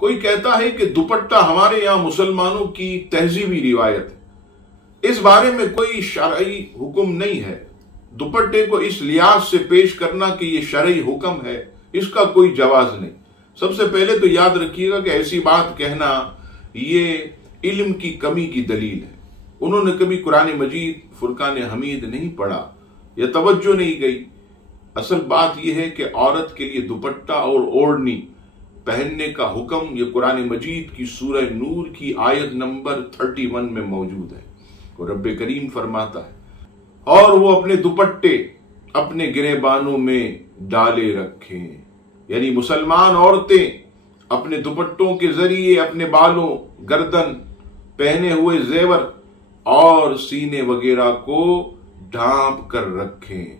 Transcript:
कोई कहता है कि दुपट्टा हमारे यहां मुसलमानों की तहजीबी रिवायत है, इस बारे में कोई शरई हुक्म नहीं है। दुपट्टे को इस लिहाज से पेश करना कि यह शरई हुक्म है, इसका कोई जवाज नहीं। सबसे पहले तो याद रखिएगा कि ऐसी बात कहना ये इल्म की कमी की दलील है। उन्होंने कभी कुरान मजीद फुरकान हमीद नहीं पढ़ा या तवज्जो नहीं गई। असल बात यह है कि औरत के लिए दुपट्टा और ओढ़नी पहनने का हुक्म ये कुरान मजीद की सूरह नूर की आयत नंबर 31 में मौजूद है। और रब्बे करीम फरमाता है, और वो अपने दुपट्टे अपने गिरेबानों में डाले रखें। यानी मुसलमान औरतें अपने दुपट्टों के जरिए अपने बालों, गर्दन, पहने हुए जेवर और सीने वगैरह को ढांप कर रखें।